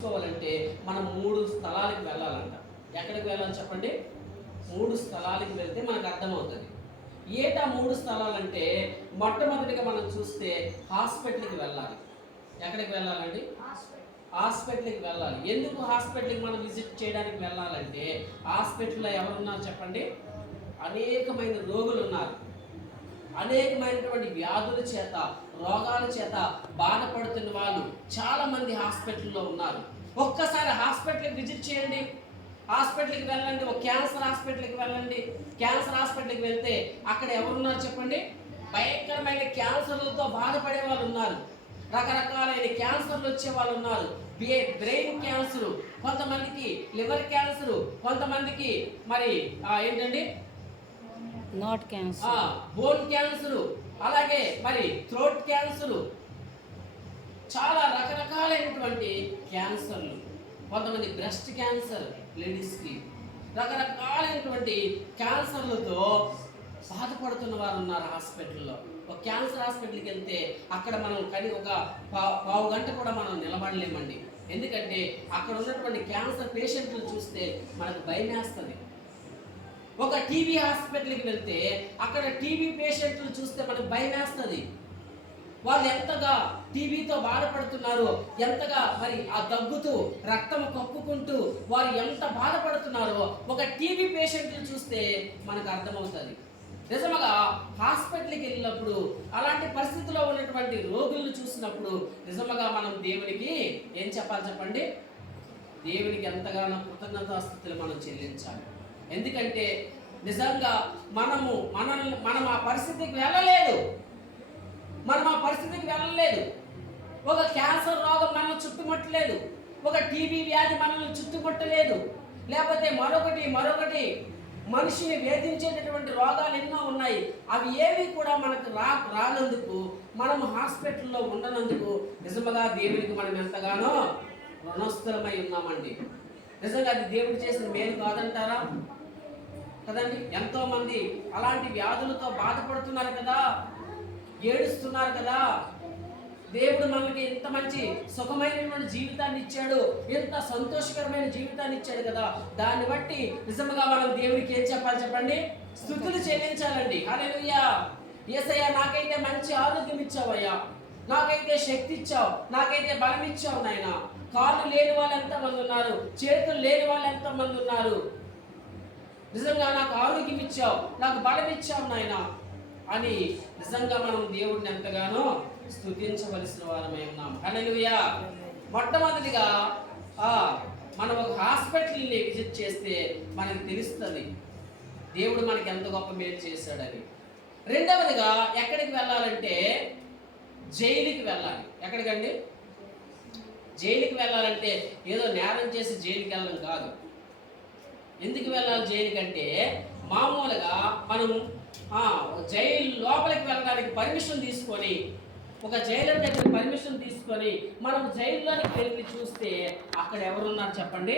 తెలుసుకోవాలంటే మనం 3 స్థలాలకు వెళ్ళాలంట. ఎక్కడికి వెళ్ళాలి చెప్పండి? 3 స్థలాలకు వెళ్తే మనకు అర్థమవుతుంది. ఏటా 3 స్థలాలంటే మొట్టమొదటిగా మనం చూస్తే హాస్పిటల్కి వెళ్ళాలి. ఎక్కడికి వెళ్ళాలండి? హాస్పిటల్కి వెళ్ళాలి. ఎందుకు హాస్పిటల్కి మనం విజిట్ చేయడానికి వెళ్ళాలంటే హాస్పిటల్లో ఎవరున్నారు చెప్పండి? అనేకమైన రోగులు ఉన్నారు. అనేకమైనటువంటి వ్యాధుల చేత, రోగాల చేత బాధపడుతున్న వాళ్ళు చాలామంది హాస్పిటల్లో ఉన్నారు. ఒక్కసారి హాస్పిటల్కి విజిట్ చేయండి. హాస్పిటల్కి వెళ్ళండి. ఒక క్యాన్సర్ హాస్పిటల్కి వెళ్ళండి. క్యాన్సర్ హాస్పిటల్కి వెళ్తే అక్కడ ఎవరున్నారు చెప్పండి? భయంకరమైన క్యాన్సర్లతో బాధపడే వాళ్ళు ఉన్నారు. రకరకాలైన క్యాన్సర్లు వచ్చే వాళ్ళు ఉన్నారు. బ్రెయిన్ క్యాన్సరు, కొంతమందికి లివర్ క్యాన్సరు, కొంతమందికి మరి ఏంటండి నాట్ క్యాన్సర్, బోన్ క్యాన్సరు, అలాగే మరి థ్రోట్ క్యాన్సరు, చాలా రకరకాలైనటువంటి క్యాన్సర్లు. కొంతమంది బ్రెస్ట్ క్యాన్సర్ లేడీస్కి, రకరకాలైనటువంటి క్యాన్సర్లతో బాధపడుతున్న వారు ఉన్నారు హాస్పిటల్లో. ఒక క్యాన్సర్ హాస్పిటల్కి వెళ్తే అక్కడ మనం ఒక పావు గంట కూడా మనం నిలబడలేమండి. ఎందుకంటే అక్కడ ఉన్నటువంటి క్యాన్సర్ పేషెంట్లు చూస్తే మనకు భయం వేస్తుంది. ఒక టీబీ హాస్పిటల్కి వెళ్తే అక్కడ టీబీ పేషెంట్లు చూస్తే మనకు భయం వేస్తుంది. వాళ్ళు ఎంతగా టీబీతో బాధపడుతున్నారో, ఎంతగా మరి ఆ దగ్గుతూ రక్తం కక్కుకుంటూ వారు ఎంత బాధపడుతున్నారో ఒక టీబీ పేషెంట్లు చూస్తే మనకు అర్థమవుతుంది. నిజంగా హాస్పిటల్కి వెళ్ళినప్పుడు అలాంటి పరిస్థితిలో ఉన్నటువంటి రోగులను చూసినప్పుడు నిజంగా మనం దేవునికి ఏం చెప్పాలి చెప్పండి? దేవునికి ఎంతగానో కృతజ్ఞతాస్తుతులు మనం చెల్లించాలి. ఎందుకంటే నిజంగా మనం ఆ పరిస్థితికి వెళ్ళలేదు. ఒక క్యాన్సర్ రోగం మనల్ని చుట్టుముట్టలేదు. ఒక టీబీ వ్యాధి మనల్ని చుట్టుముట్టలేదు. లేకపోతే మరొకటి మనిషిని వేధించేటటువంటి రోగాలు ఎన్నో ఉన్నాయి. అవి ఏవి కూడా మనకు రానందుకు, మనం హాస్పిటల్లో ఉండనందుకు నిజంగా దేవునికి మనం ఎంతగానో రుణస్థలమై ఉన్నామండి. నిజంగా అది దేవుడు చేసిన మేలు కాదంటారా? కదండి. ఎంతో మంది అలాంటి వ్యాధులతో బాధపడుతున్నారు కదా, ఏడుస్తున్నారు కదా. దేవుడు మనకి ఇంత మంచి సుఖమైనటువంటి జీవితాన్ని ఇచ్చాడు, ఎంత సంతోషకరమైన జీవితాన్ని ఇచ్చాడు కదా. దాన్ని బట్టి నిజంగా మనం దేవుడికి ఏం చెప్పాలి చెప్పండి? స్తుతులు చెల్లించాలండి. హల్లెలూయా. యేసయ్యా, నాకైతే మంచి ఆరోగ్యం ఇచ్చావయ్యా, నాకైతే శక్తి ఇచ్చావు, నాకైతే బలం ఇచ్చావు నాయన. కాళ్ళు లేని వాళ్ళు ఎంతమంది ఉన్నారు, చేతులు లేని వాళ్ళు ఎంతమంది ఉన్నారు. నిజంగా నాకు ఆరోగ్యం ఇచ్చావు, నాకు బలం ఇచ్చావు నాయన అని నిజంగా మనం దేవుడిని ఎంతగానో స్తుతించవలసిన వారమై ఉన్నాం. హల్లెలూయా. మొట్టమొదటిగా మనం ఒక హాస్పిటల్ని విజిట్ చేస్తే మనకు తెలుస్తుంది దేవుడు మనకి ఎంత గొప్ప మేలు చేశాడని. రెండవదిగా ఎక్కడికి వెళ్ళాలంటే జైలుకి వెళ్ళాలి. ఎక్కడికండి? జైలుకి వెళ్ళాలంటే ఏదో నేరం చేసి జైలుకి వెళ్ళడం కాదు. ఎందుకు వెళ్ళాలి జైలుకంటే, మామూలుగా మనం జైలు లోపలికి వెళ్ళడానికి పర్మిషన్ తీసుకొని, ఒక జైలర్ దగ్గర పర్మిషన్ తీసుకొని మనం జైల్లోనికి వెళ్ళి చూస్తే అక్కడ ఎవరున్నారు చెప్పండి?